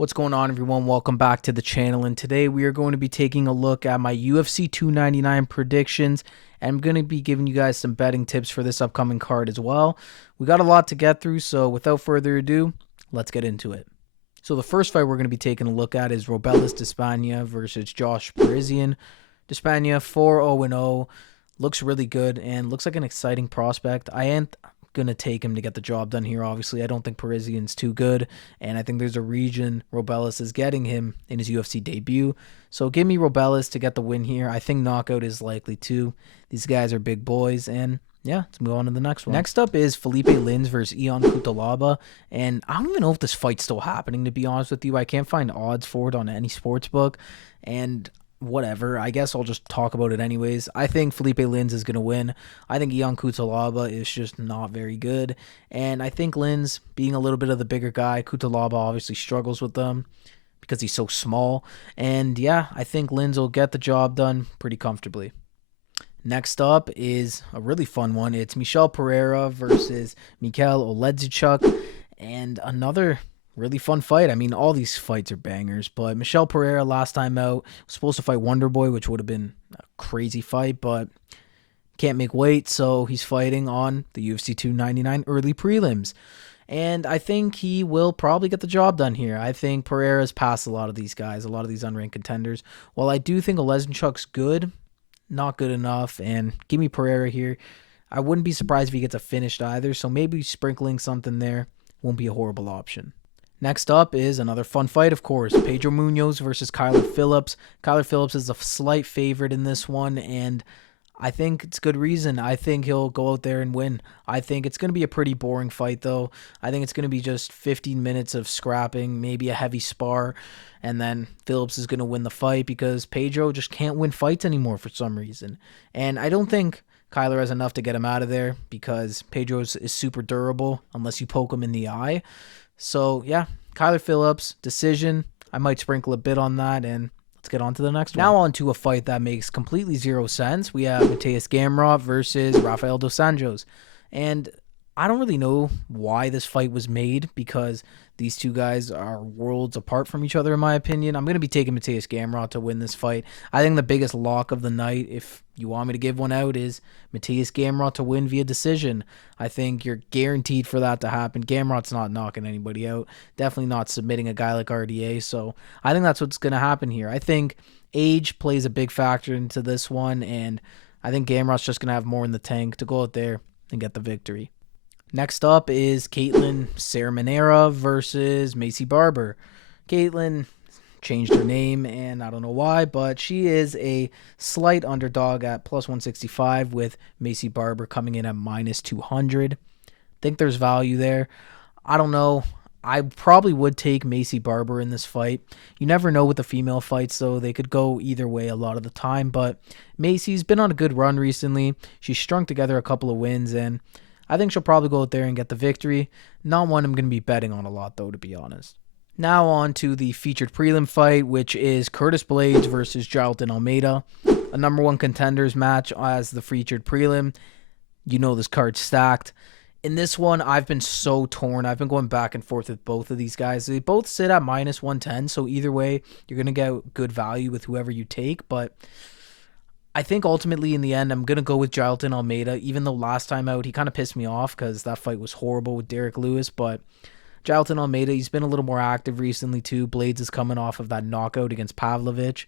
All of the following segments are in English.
What's going on, everyone? Welcome back to the channel, and today we are going to be taking a look at my UFC 299 predictions, and I'm going to be giving you guys some betting tips for this upcoming card as well. We got a lot to get through, so without further ado, let's get into it. So the first fight we're going to be taking a look at is Robelis Despaigne versus Josh Parisian. Despaigne 4-0-0, looks really good and looks like an exciting prospect. I ain't gonna take him to get the job done here. Obviously, I don't think Parisian's too good, and I think there's a reason Robelis is getting him in his UFC debut. So give me Robelis to get the win here. I think knockout is likely too. These guys are big boys, and yeah, let's move on to the next one. Next up is Felipe Lins versus Ion Cutelaba, and I don't even know if this fight's still happening, to be honest with you. I can't find odds for it on any sports book, and whatever, I guess I'll just talk about it anyways. I think Felipe Lins is going to win. I think Ion Cutelaba is just not very good, and I think Lins, being a little bit of the bigger guy, Cutelaba obviously struggles with them because he's so small, and yeah, I think Lins will get the job done pretty comfortably. Next up is a really fun one. It's Michel Pereira versus Mikhail Oleksiejczuk, and another really fun fight. I mean, all these fights are bangers, but Michel Pereira last time out was supposed to fight Wonderboy, which would have been a crazy fight, but can't make weight, so he's fighting on the UFC 299 early prelims. And I think he will probably get the job done here. I think Pereira's passed a lot of these guys, a lot of these unranked contenders. While I do think Oleksiejczuk's good, not good enough, and give me Pereira here. I wouldn't be surprised if he gets a finished either, so maybe sprinkling something there won't be a horrible option. Next up is another fun fight, of course. Pedro Munoz versus Kyler Phillips. Kyler Phillips is a slight favorite in this one, and I think it's good reason. I think he'll go out there and win. I think it's going to be a pretty boring fight, though. I think it's going to be just 15 minutes of scrapping, maybe a heavy spar, and then Phillips is going to win the fight because Pedro just can't win fights anymore for some reason. And I don't think Kyler has enough to get him out of there because Pedro is super durable unless you poke him in the eye. So, yeah, Kyler Phillips, decision. I might sprinkle a bit on that, and let's get on to the next one. Now on to a fight that makes completely zero sense. We have Mateus Gamrot versus Rafael dos Anjos. And I don't really know why this fight was made because these two guys are worlds apart from each other, in my opinion. I'm going to be taking Mateus Gamrot to win this fight. I think the biggest lock of the night, if you want me to give one out, is Mateus Gamrot to win via decision. I think you're guaranteed for that to happen. Gamrot's not knocking anybody out. Definitely not submitting a guy like RDA. So I think that's what's going to happen here. I think age plays a big factor into this one, and I think Gamrot's just going to have more in the tank to go out there and get the victory. Next up is Caitlin Saramanera versus Macy Barber. Caitlin changed her name, and I don't know why, but she is a slight underdog at plus 165 with Macy Barber coming in at minus 200. Think there's value there. I don't know. I probably would take Macy Barber in this fight. You never know with the female fights, though. They could go either way a lot of the time, but Macy's been on a good run recently. She's strung together a couple of wins, and I think she'll probably go out there and get the victory. Not one I'm going to be betting on a lot, though, to be honest. Now on to the featured prelim fight, which is Curtis Blaydes versus Jailton Almeida. A number one contenders match as the featured prelim. You know this card's stacked. In this one, I've been so torn. I've been going back and forth with both of these guys. They both sit at minus 110, so either way, you're going to get good value with whoever you take, but I think ultimately in the end, I'm going to go with Jailton Almeida, even though last time out he kind of pissed me off because that fight was horrible with Derek Lewis. But Jailton Almeida, he's been a little more active recently too. Blaydes is coming off of that knockout against Pavlovich,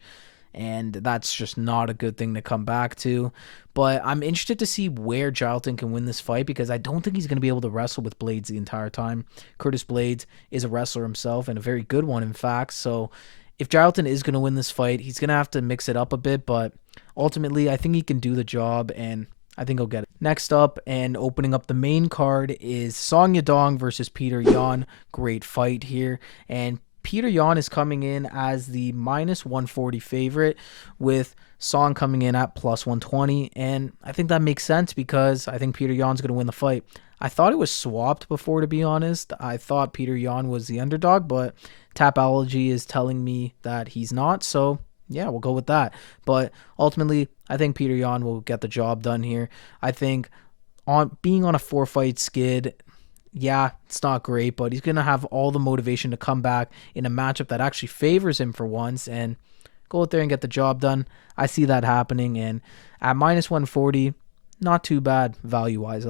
and that's just not a good thing to come back to. But I'm interested to see where Jailton can win this fight because I don't think he's going to be able to wrestle with Blaydes the entire time. Curtis Blaydes is a wrestler himself and a very good one, in fact. So if Jailton is going to win this fight, he's going to have to mix it up a bit, but ultimately, I think he can do the job, and I think he'll get it. Next up, and opening up the main card, is Song Yadong versus Peter Yan. Great fight here, and Peter Yan is coming in as the minus 140 favorite, with Song coming in at plus 120, and I think that makes sense because I think Peter Yan's going to win the fight. I thought it was swapped before, to be honest. I thought Peter Yan was the underdog, but Tapology is telling me that he's not, so yeah, we'll go with that. But ultimately, I think Peter Yan will get the job done here. I think being on a 4-fight skid yeah, it's not great, but he's going to have all the motivation to come back in a matchup that actually favors him for once and go out there and get the job done. I see that happening, and at minus 140, not too bad value-wise.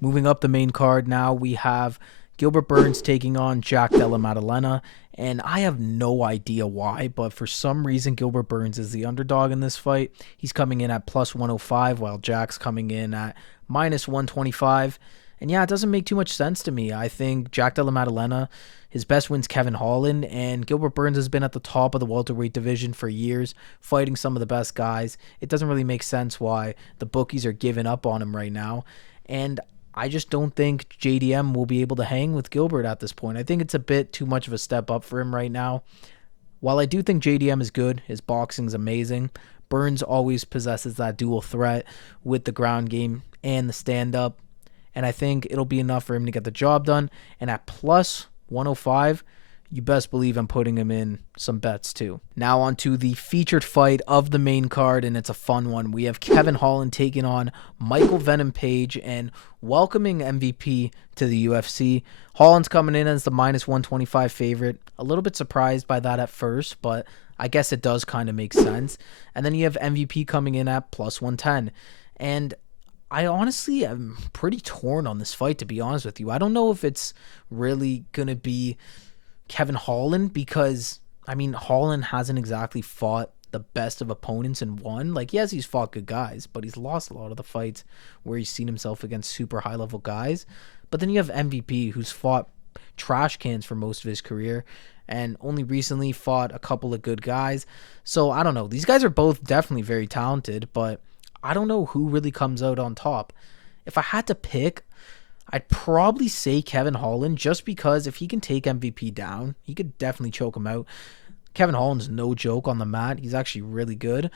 Moving up the main card now, we have Gilbert Burns taking on Jack Della Maddalena, and I have no idea why, but for some reason Gilbert Burns is the underdog in this fight. He's coming in at plus 105 while Jack's coming in at minus 125. And yeah, it doesn't make too much sense to me. I think Jack Della Maddalena, his best win's Kevin Holland, and Gilbert Burns has been at the top of the welterweight division for years, fighting some of the best guys. It doesn't really make sense why the bookies are giving up on him right now. And I just don't think JDM will be able to hang with Gilbert at this point. I think it's a bit too much of a step up for him right now. While I do think JDM is good, his boxing's amazing, Burns always possesses that dual threat with the ground game and the stand-up. And I think it'll be enough for him to get the job done. And at plus 105, you best believe I'm putting him in some bets too. Now on to the featured fight of the main card, and it's a fun one. We have Kevin Holland taking on Michael Venom Page and welcoming MVP to the UFC. Holland's coming in as the minus 125 favorite. A little bit surprised by that at first, but I guess it does kind of make sense. And then you have MVP coming in at plus 110. And I honestly am pretty torn on this fight, to be honest with you. I don't know if it's really going to be Kevin Holland because, I mean, Holland hasn't exactly fought the best of opponents and won. Like, yes, he's fought good guys, but he's lost a lot of the fights where he's seen himself against super high-level guys. But then you have MVP, who's fought trash cans for most of his career and only recently fought a couple of good guys. So, I don't know. These guys are both definitely very talented, but I don't know who really comes out on top. If I had to pick, I'd probably say Kevin Holland just because if he can take MVP down, he could definitely choke him out. Kevin Holland's no joke on the mat. He's actually really good.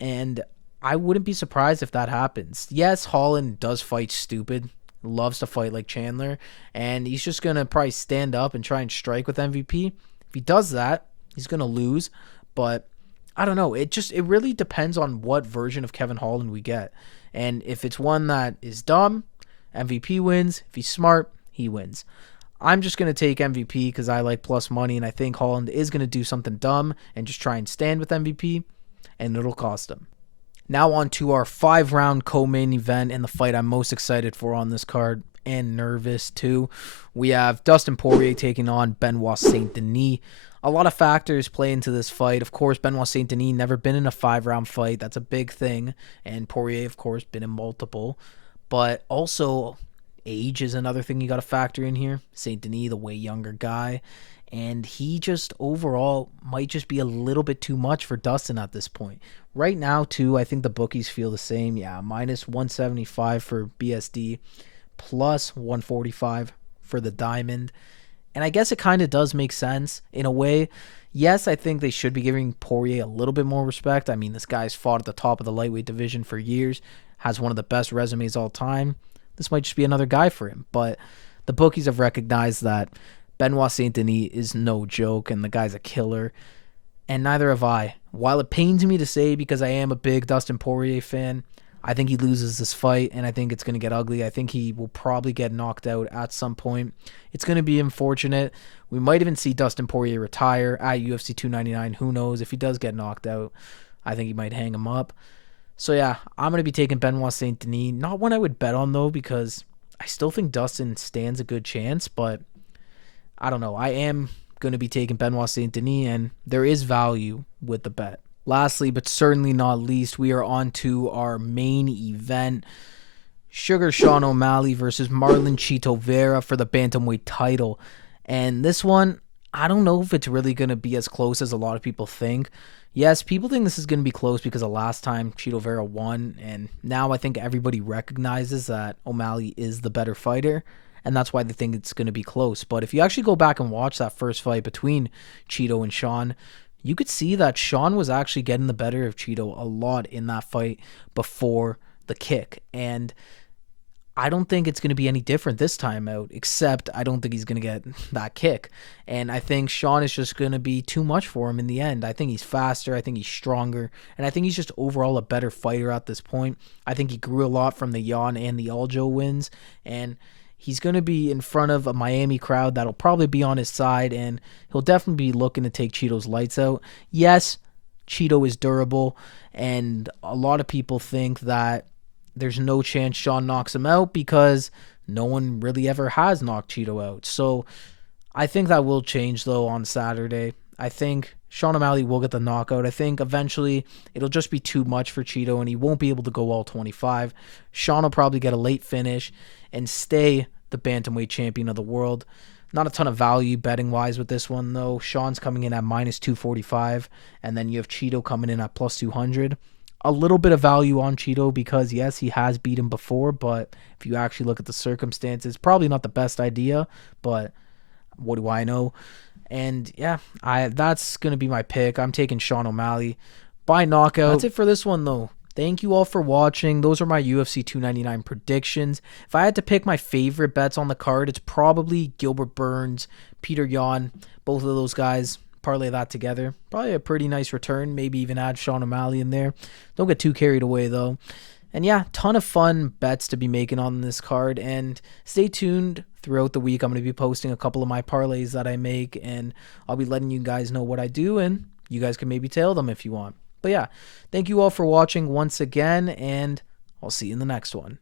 And I wouldn't be surprised if that happens. Yes, Holland does fight stupid, loves to fight like Chandler, and he's just going to probably stand up and try and strike with MVP. If he does that, he's going to lose. But I don't know. It really depends on what version of Kevin Holland we get. And if it's one that is dumb, MVP wins. If he's smart, he wins. I'm just going to take MVP because I like plus money, and I think Holland is going to do something dumb and just try and stand with MVP, and it'll cost him. Now on to our 5-round co-main event and the fight I'm most excited for on this card and nervous too. We have Dustin Poirier taking on Benoit Saint Denis. A lot of factors play into this fight. Of course, Benoit Saint Denis never been in a 5-round fight. That's a big thing. And Poirier, of course, been in multiple. But also, age is another thing you got to factor in here. Saint Denis, the way younger guy. And he just overall might just be a little bit too much for Dustin at this point. Right now, too, I think the bookies feel the same. Yeah, minus 175 for BSD, plus 145 for the Diamond. And I guess it kind of does make sense in a way. Yes, I think they should be giving Poirier a little bit more respect. I mean, this guy's fought at the top of the lightweight division for years, has one of the best resumes all time. This might just be another guy for him. But the bookies have recognized that Benoit Saint Denis is no joke, and the guy's a killer. And neither have I. While it pains me to say because I am a big Dustin Poirier fan, I think he loses this fight, and I think it's going to get ugly. I think he will probably get knocked out at some point. It's going to be unfortunate. We might even see Dustin Poirier retire at UFC 299. Who knows? If he does get knocked out, I think he might hang him up. So, yeah, I'm going to be taking Benoit Saint Denis. Not one I would bet on, though, because I still think Dustin stands a good chance, but I don't know. I am going to be taking Benoit Saint Denis, and there is value with the bet. Lastly, but certainly not least, we are on to our main event. Sugar Sean O'Malley versus Marlon Chito Vera for the bantamweight title. And this one, I don't know if it's really going to be as close as a lot of people think. Yes, people think this is going to be close because of last time Chito Vera won. And now I think everybody recognizes that O'Malley is the better fighter. And that's why they think it's going to be close. But if you actually go back and watch that first fight between Chito and Sean, you could see that Sean was actually getting the better of Chito a lot in that fight before the kick. And I don't think it's going to be any different this time out, except I don't think he's going to get that kick. And I think Sean is just going to be too much for him in the end. I think he's faster. I think he's stronger. And I think he's just overall a better fighter at this point. I think he grew a lot from the Jan and the Aljo wins. And he's going to be in front of a Miami crowd that'll probably be on his side, and he'll definitely be looking to take Cheeto's lights out. Yes, Cheeto is durable, and a lot of people think that there's no chance Sean knocks him out because no one really ever has knocked Cheeto out. So I think that will change, though, on Saturday. I think Sean O'Malley will get the knockout. I think eventually it'll just be too much for Cheeto, and he won't be able to go all 25. Sean will probably get a late finish and stay the bantamweight champion of the world. Not a ton of value betting-wise with this one, though. Sean's coming in at minus 245, and then you have Cheeto coming in at plus 200. A little bit of value on Cheeto because, yes, he has beat him before, but if you actually look at the circumstances, probably not the best idea, but what do I know? And yeah, that's going to be my pick. I'm taking Sean O'Malley by knockout. That's it for this one, though. Thank you all for watching. Those are my UFC 299 predictions. If I had to pick my favorite bets on the card, it's probably Gilbert Burns, Peter Yan, both of those guys. Parlay that together. Probably a pretty nice return. Maybe even add Sean O'Malley in there. Don't get too carried away, though. And yeah, ton of fun bets to be making on this card. And stay tuned throughout the week. I'm going to be posting a couple of my parlays that I make, and I'll be letting you guys know what I do, and you guys can maybe tail them if you want. But yeah, thank you all for watching once again, and I'll see you in the next one.